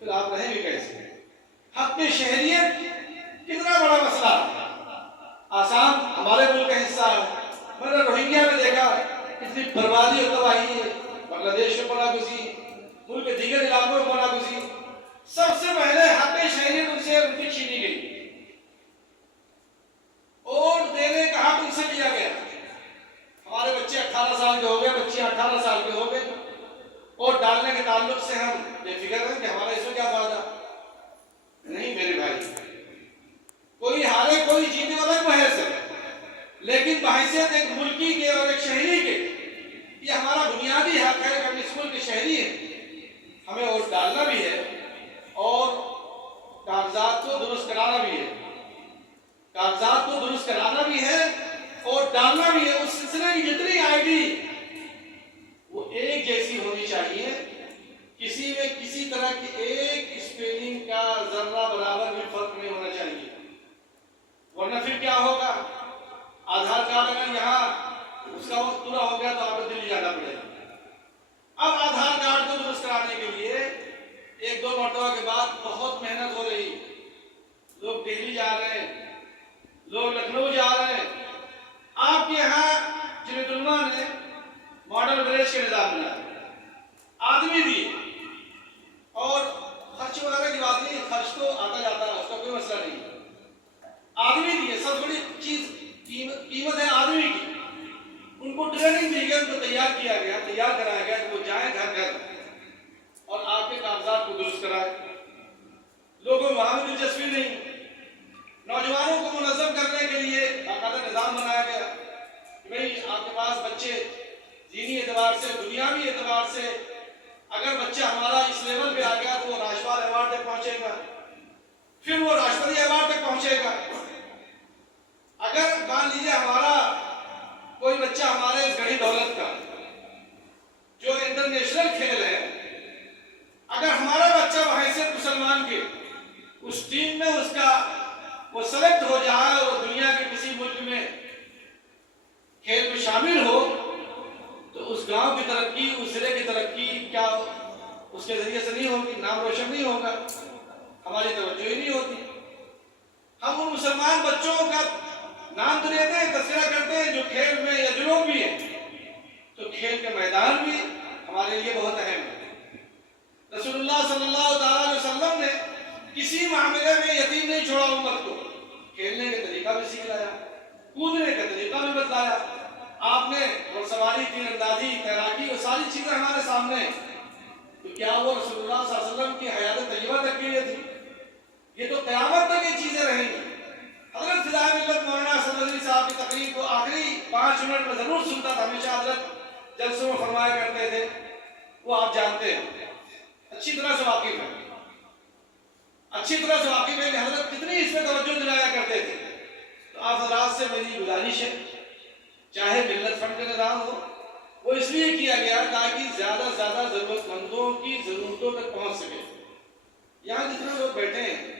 پھر آپ رہیں بھی کیسے؟ حق میں شہریت کتنا بڑا مسئلہ ہے۔ آسام ہمارے ملک کا حصہ ہے، میں نے روہنگیا میں دیکھا کتنی بربادی اور تباہی ہے، بنگلہ دیش میں پناہ گزین، ملک کے دیگر علاقوں میں پناہ گزین، سب سے پہلے حق شہریت ان سے ان کی چھینی گئی، ووٹ دینے کا حق ان سے لیا گیا۔ ہمارے بچے 18 سال کے ہو گئے، بچے 18 سال کے ہو گئے، ووٹ ڈالنے کے تعلق سے ہم بے فکر ہیں کہ ہمارا اس میں کیا فائدہ؟ نہیں میرے بھائی، کوئی ہارے کوئی جیتے والا محض ہے، لیکن بحیثیت ایک ملکی کے اور ایک شہری کے یہ ہمارا بنیادی حق ہے کہ ہم اس ملک کے شہری ہیں، ہمیں ووٹ ڈالنا بھی ہے اور کاغذات کو درست کرانا بھی ہے، کاغذات کو درست کرانا بھی ہے اور ڈالنا بھی ہے۔ اس سلسلے کی جتنی آئی ڈی وہ ایک جیسی ہونی چاہیے، کسی میں کسی طرح کی ایک اسپیلنگ کا ذرہ برابر بھی فرق نہیں ہونا چاہیے، ورنہ پھر کیا ہوگا؟ آدھار کارڈ اگر یہاں اس کا وقت پورا ہو گیا تو آپ کو دلی جانا پڑے گا۔ اب آدھار کارڈ کو درست کرانے کے لیے ایک دو مرتبہ کے بعد بہت محنت ہو رہی، لوگ دہلی جا رہے ہیں، لوگ لکھنؤ جا رہے ہیں۔ آپ کے یہاں جمعیت علماء نے ماڈل ولیج کے نظام بنایا، آدمی دیے، اور خرچ وغیرہ کی بات نہیں، خرچ تو آتا جاتا ہے، اس کا کوئی مسئلہ نہیں، آدمی دیے، سب بڑی چیز قیمت ہے آدمی کی۔ ان کو ٹریننگ دی گئی، ان کو تیار کیا گیا، تیار کرایا گیا کہ وہ جائیں گھر گھر اور آپ کے کاغذات کو درست کرائے۔ لوگوں وہاں میں دلچسپی نہیں، نوجوانوں کو منظم کرنے کے لیے باقاعدہ نظام بنایا گیا کہ بھئی آپ کے پاس بچے دینی اعتبار سے، دنیاوی اعتبار سے اگر بچہ ہمارا اس لیول پہ آ گیا تو وہ راشٹرپتی ایوارڈ تک پہنچے گا، پھر وہ راشٹرپتی ایوارڈ تک پہنچے گا۔ اگر مان لیجیے ہمارا کوئی بچہ ہمارے اس گڑھی دولت کا جو انٹرنیشنل کھیل ہے، اگر ہمارا بچہ بحیثیت مسلمان کے اس ٹیم میں اس کا وہ سلیکٹ ہو جائے اور دنیا کے کسی ملک میں کھیل میں شامل ہو، تو اس گاؤں کی ترقی، اس ضلع کی ترقی کیا اس کے ذریعے سے نہیں ہوگی؟ نام روشن نہیں ہوگا، ہماری توجہ ہی نہیں ہوتی۔ ہم ان مسلمان بچوں کا نام تو لیتے ہیں، تذکرہ کرتے ہیں جو کھیل میں یا جنوب بھی ہے، تو کھیل کے میدان بھی ہمارے لیے بہت اہم ہے۔ رسول اللہ صلی اللہ علیہ وسلم نے کسی معاملے میں یتیم نہیں چھوڑا امت کو، کھیلنے کا طریقہ بھی سکھلایا، کودنے کا طریقہ بھی بتلایا۔ آپ نے اور سواری، تیر اندازی، تیراکی، وہ ساری چیزیں ہمارے سامنے ہیں، تو کیا وہ رسول اللہ صلی اللہ علیہ وسلم کی حیات طیبہ تک کے لیے تھی؟ یہ تو قیامت تک یہ چیزیں رہیں گی۔ حضرت فضائے ملت مولانا اسد مدنی صاحب کی تقریر کو آخری 5 منٹ میں ضرور سنتا تھا، ہمیشہ حضرت جلسوں میں فرمایا کرتے تھے، وہ آپ جانتے ہیں، اچھی طرح سے واقف ہیں، اچھی طرح سے واقف ہے کہ حضرت کتنی اس پہ توجہ دلایا کرتے تھے۔ تو آپ حضرات سے میری گزارش ہے، چاہے ملت فنڈ کا نظام ہو، وہ اس لیے کیا گیا تاکہ زیادہ سے زیادہ ضرورت مندوں کی ضرورتوں تک پہنچ سکے۔ یہاں جتنے لوگ بیٹھے ہیں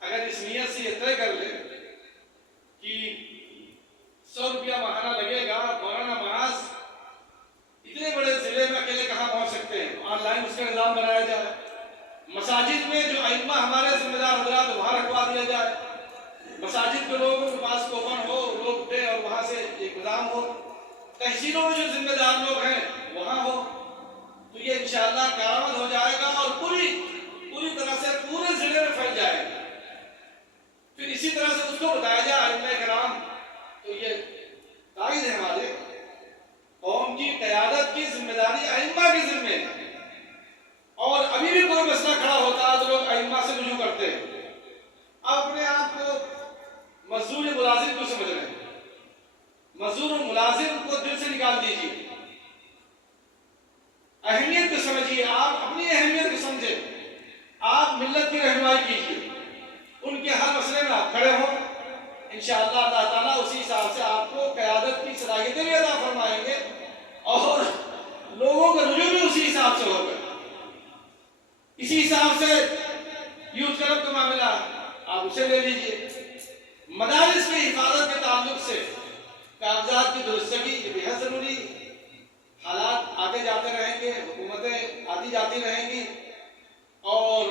اگر اس نیت سے یہ طے کر لیں کہ 100 روپیہ ماہانہ لگے گا، مولانا معاذ اتنے بڑے ضلع میں اکیلے کہاں پہنچ سکتے ہیں، آن لائن اس کا نظام بنایا جائے، مساجد میں جو ائمہ ہمارے ذمہ دار حضرات وہاں رکھوا دیا جائے، مساجد کے لوگوں کے پاس کوپن ہو، لوگ دیں اور وہاں سے ایک نظام ہو، تحصیلوں میں جو ذمہ دار لوگ ہیں وہاں ہو، تو یہ انشاءاللہ کارآمد ہو جائے گا اور پوری طرح سے پورے ضلع میں پھیل جائے گا۔ پھر اسی طرح سے اس کو بتایا جائے ائمہ کرام، تو یہ قائد ہے ہمارے قوم کی قیادت کی ذمہ داری ائمہ کی ذمہ ہے، اور ابھی بھی کوئی مسئلہ کھڑا ہوتا ہے تو لوگ ائمہ سے رجوع کرتے ہیں۔ آپ اپنے آپ کو مزدور ملازم کو سمجھ رہے ہیں، مزدور و ملازم کو دل سے نکال دیجیے، اہمیت کو سمجھیے، آپ اپنی اہمیت کو سمجھیں، آپ ملت کی رہنمائی کیجیے، ان کے ہر مسئلے میں آپ کھڑے ہوں، انشاءاللہ اللہ تعالیٰ اسی حساب سے آپ کو قیادت کی صلاحیتیں بھی عطا فرمائیں گے اور لوگوں کا رجوع بھی اسی حساب سے ہوگا۔ اسی حساب سے یوتھ کلب کا معاملہ آپ اسے لے لیجیے، مدارس کی حفاظت کے تعلق سے کاغذات کی درستگی یہ بے حد ضروری، حالات آتے جاتے رہیں گے، حکومتیں آتی جاتی رہیں گی، اور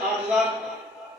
8,000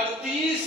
38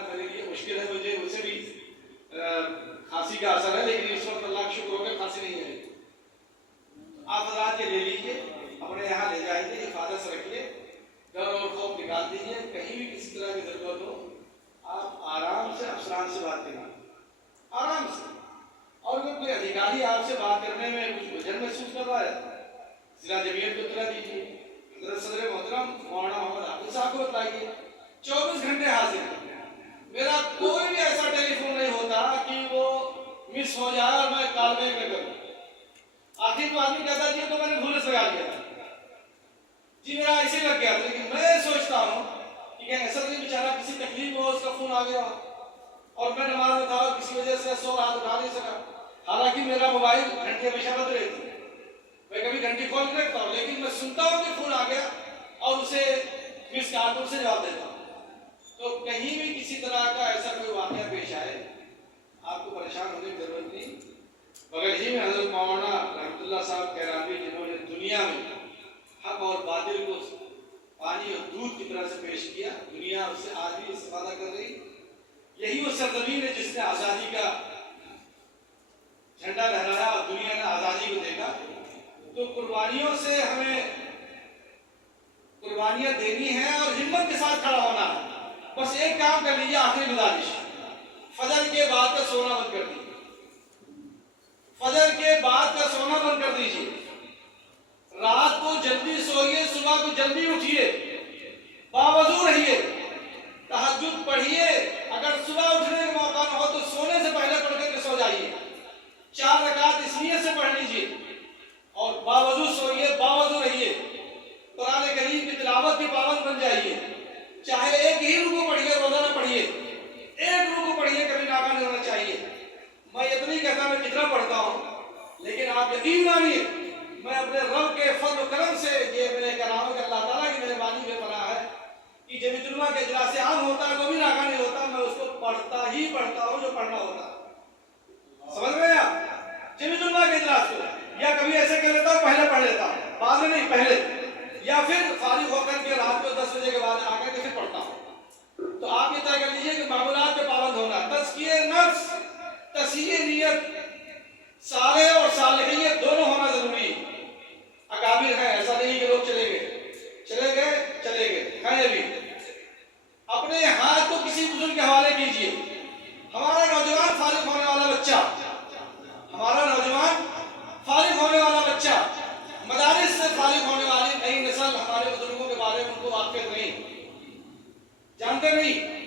حالت میرے لیے مشکل ہے, مجھے اسے بھی کھانسی کا اثر ہے, لیکن اس وقت اللہ کا شکر ہو کہ کھانسی نہیں ہے. آپ حضرات یہ لے لیجیے, اپنے یہاں لے جائیے, حفاظت سے رکھیے, ڈر اور خوف نکال دیجیے. کہیں بھی کسی طرح کی ضرورت ہو آپ آرام سے افسران سے بات کریں, آرام سے. اور اگر کوئی ادھیکاری آپ سے بات کرنے میں کچھ الجھن محسوس کر رہا ہے, ضلع جمعیت کو اطلاع دیجیے, حضرت صدر محترم مولانا محمد عابد صاحب کو بتائیے. 24 گھنٹے حاضر ہیں. میرا کوئی بھی ایسا ٹیلی فون نہیں ہوتا کہ وہ مس ہو جائے اور میں کال بیک نہ کروں. آخر تو آدمی کہتا جی تو میں نے بھول سے لگا دیا تھا, جی میرا ایسے لگ گیا تھا. لیکن میں سوچتا ہوں کہ ایسا نہیں بیچارہ کسی تکلیف میں اس کا فون آ گیا اور میں نماز میں تھا اور کسی وجہ سے سو رات اٹھا نہیں سکا. حالانکہ میرا موبائل گھنٹی ہمیشہ بند رہتی ہے, میں کبھی گھنٹی کھول کے رکھتا ہوں, لیکن میں سنتا ہوں کہ فون آ گیا اور اسے مس کارٹون سے جواب دیتا ہوں. تو کہیں بھی کسی طرح کا ایسا کوئی واقعہ پیش آئے آپ کو پریشان ہونے کی ضرورت نہیں. بغیر ہی میں حضرت مولانا رحمۃ اللہ صاحب کیرانوی جنہوں نے دنیا میں حق اور باطل کو پانی اور دودھ کی طرح سے پیش کیا, دنیا اس سے آج بھی استفادہ کر رہی. یہی وہ سرزمین ہے جس نے آزادی کا جھنڈا لہرایا اور دنیا نے آزادی کو دیکھا. تو قربانیوں سے ہمیں قربانیاں دینی ہیں اور ہمت کے ساتھ کھڑا ہونا ہے. بس ایک کام کر لیجیے, آخری گزارش, فجر کے بعد کا سونا بند کر دیجیے. فجر کے بعد کا سونا بند کر دیجیے. رات کو جلدی سوئیے, صبح کو جلدی اٹھیے, باوضو رہیے, تہجد پڑھیے. اگر صبح اٹھنے کا موقع نہ ہو تو سونے سے پہلے پڑھ کر کے سو جائیے. 4 رکعت اس نیت سے پڑھ لیجیے اور باوضو سوئیے, باوضو رہیے. قرآن کریم کی تلاوت کے پابند بن جائیے. چاہے ایک ہی رکوع پڑھیے, روزانہ پڑھیے, ایک رکوع پڑھیے, کبھی ناکام نہیں ہونا چاہیے. میں یہ تو نہیں کہتا میں کتنا پڑھتا ہوں, لیکن آپ یقین مانیے میں اپنے رب کے فضل و کرم سے یہ میرے کراموں کے اللہ تعالیٰ کی مہربانی میں پڑھا ہے کہ جب جمعہ کے اجلاس عام ہوتا ہے تو بھی ناکام نہیں ہوتا. میں اس کو پڑھتا ہی پڑھتا ہوں جو پڑھنا ہوتا ہے. سمجھ گئے آپ؟ جب جمعہ کے اجلاس کو یا کبھی ایسے کر لیتا ہوں پہلے پڑھ لیتا ہوں, بعد میں نہیں, پہلے, یا پھر فارغ ہو کر کے رات کو 10 بجے کے بعد آ کر کے پھر پڑھتا ہوں. تو آپ یہ طے کر لیجیے کہ معمولات پہ پابند ہونا, تزکیہ نفس, تصحیح نیت, صالح اور صالحیت دونوں ہونا ضروری. اکابر ہیں, ایسا نہیں کہ لوگ چلے گئے کھائے بھی. اپنے ہاتھ کو کسی بزرگ کے حوالے کیجیے. ہمارا نوجوان فارغ ہونے والا بچہ, ہمارا نوجوان فارغ ہونے والا بچہ, مدارس سے فارغ ہونے والی نئی نسل ہمارے بزرگوں کے بارے میں ان کو واقف نہیں, جانتے نہیں.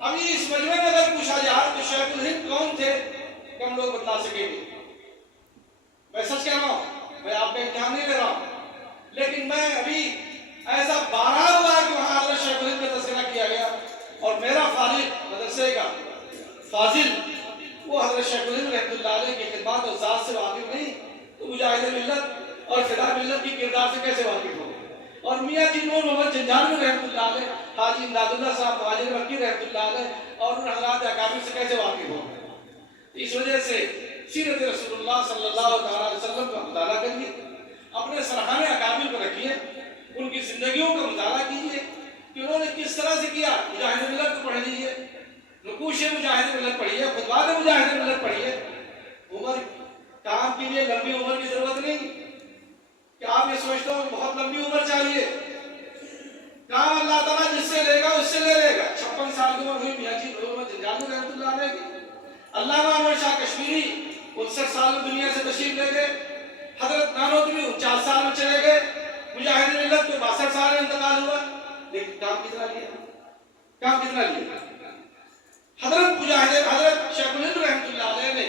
ابھی اس مجمع میں اگر پوچھا جائے تو شیخ الہند کون تھے, کم لوگ بتلا سکیں گے. میں سچ کہہ رہا ہوں, میں آپ کا امتحان نہیں لے رہا ہوں, لیکن میں ابھی ایسا 12 ہوا کہ وہاں حضرت شیخ الہند کا تذکرہ کیا گیا اور میرا فارغ مدرسے کا فاضل وہ حضرت شیخ الہند رحمۃ اللہ علیہ کی خدمات اور ذات سے واقف نہیں تو مجاہد ملت اور فدا ملت کی کردار سے کیسے واقف ہو. اور میاں جی نور محمد جنجانوی رحمۃ اللہ علیہ, حاجی امداد اللہ صاحب مہاجر مکی رحمۃ اللہ علیہ اور ان حضرات اکابر سے کیسے واقف ہو. اس وجہ سے سیرت رسول اللہ صلی اللہ علیہ وسلم کا مطالعہ کریے, اپنے سرحانے اکابر کو رکھیے, ان کی زندگیوں کا مطالعہ کیجیے کہ انہوں نے کس طرح سے کیا. مجاہد ملت کو پڑھ لیجیے, نقوش مجاہد ملت پڑھیے, خطبات مجاہد ملت پڑھیے. عمر کام کے لیے لمبی عمر کی ضرورت نہیں کہ آپ یہ سوچتے ہو بہت لمبی عمر چاہیے. کام اللہ تعالیٰ جس سے لے گا اس سے لے لے گا. 56 سال کی عمر ہوئی میاں جی نور محمد جنجانوی رحمۃ اللہ علیہ کی. علامہ انور شاہ کشمیری 59 سال میں دنیا سے تشریف لے گئے. حضرت نانوتوی 49 سال میں چلے گئے. مجاہد ملت کو 62 سال میں انتقال ہوا, لیکن کام کتنا لیا. حضرت شیخ الہند رحمۃ اللہ علیہ نے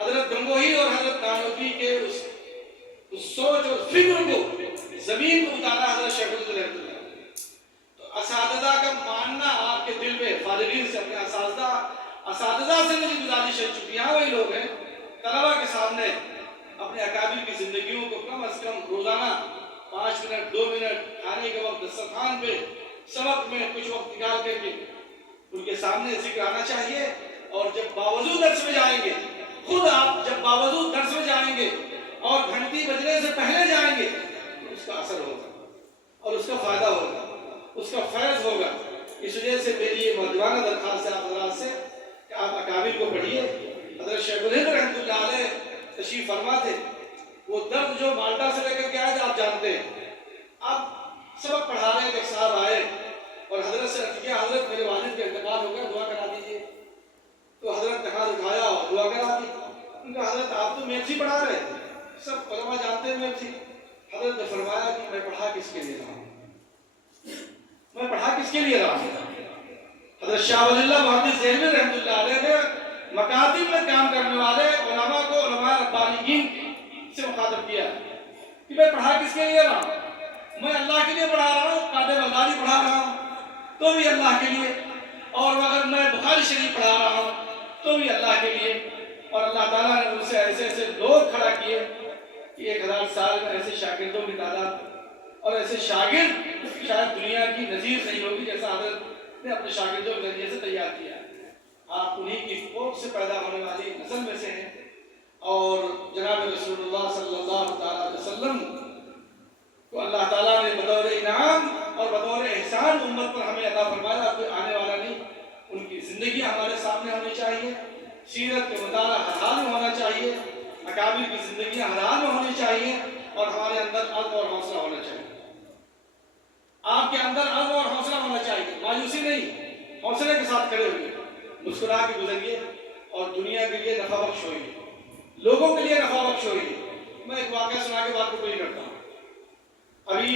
حضرت گنگوہی اور حضرت نانوتوی کے اس سوچ اور فکر کو زمین کو اتارا حضرت شیخ الہند رحمۃ اللہ علیہ. تو اساتذہ کا ماننا آپ کے دل میں, فارغین سے اپنے اساتذہ سے میری گزارش ہے, چونکہ یہاں وہی لوگ ہیں طلبہ کے سامنے اپنے اکابر کی زندگیوں کو کم از کم روزانہ 5 منٹ 2 منٹ کھانے کے وقت دسترخوان پہ سبق میں کچھ وقت نکال کر کے ان کے سامنے ذکر آنا چاہیے. اور جب باوضو درس میں جائیں گے, خود آپ جب باوضو درس میں جائیں گے اور گھنٹی بجنے سے پہلے جائیں گے, اس کا اثر ہوگا اور اس کا فائدہ ہوگا, اس کا فیض ہوگا. اس وجہ سے میری یہ مدوانہ درخواست ہے آپ حضرات سے کہ آپ اکابر کو پڑھیے. حضرت شیخ الہند رحمۃ اللہ علیہ تشریف فرما تھے. وہ درد جو مالٹا سے لے کر کے آئے تھے آپ جانتے ہیں. آپ سبق پڑھا رہے تھے، ایک صاحب آئے اور حضرت سے رکھ کیا حضرت میرے والد کا انتقال ہو گیا، دعا کرا دیجیے. تو حضرت نے ہاتھ اٹھایا اور دعا کرا دی. ان کا حضرت آپ تو میتھی پڑھا رہے تھے، سب علماء جانتے ہیں میتھی. حضرت نے فرمایا کہ میں پڑھا کس کے لیے رہا ہوں، میں پڑھا کس کے لیے رہا ہوں. حضرت شاہ ولی اللہ محدث دہلوی رحمۃ اللہ علیہ نے مکاتب میں کام کرنے والے علماء کو علماء ربانیین سے مخاطب کیا کہ میں پڑھا کس کے لیے رہا ہوں. میں اللہ کے لیے پڑھا رہا ہوں، قادر بغدادی پڑھا رہا ہوں تو بھی اللہ کے لیے، اور اگر میں بخاری شریف پڑھا رہا ہوں تو بھی اللہ کے لیے. اور اللہ تعالیٰ نے ان سے ایسے ایسے لوگ کھڑا کیے کہ 1000 سال میں ایسے شاگردوں کی تعداد اور ایسے شاگرد شاید دنیا کی نظیر نہیں ہوگی جیسا حضرت نے اپنے شاگردوں کے ذریعے سے تیار کیا. آپ انہیں کی کوکھ سے پیدا ہونے والی نسل میں سے ہیں. اور جناب رسول اللہ صلی اللہ علیہ وسلم کو اللہ تعالیٰ نے بطور انعام اور بطور احسان امت پر ہمیں عطا فرمایا. کوئی آنے والا نہیں. ان کی زندگی ہمارے سامنے ہونی چاہیے، سیرت کے مطالعہ ہر حال میں ہونا چاہیے، اکابر کی زندگیاں ہر حال میں ہونی چاہیے، اور ہمارے اندر عزم اور حوصلہ ہونا چاہیے. آپ کے اندر عزم اور حوصلہ ہونا چاہیے، مایوسی نہیں، حوصلے کے ساتھ کھڑے ہوئے مسکرا کے گزریے اور دنیا کے لیے نفع بخش ہوئیے، لوگوں کے لیے نفع بخش ہوئیے. میں ایک واقعہ سنا کے بات کو پوری کرتا ہوں. ابھی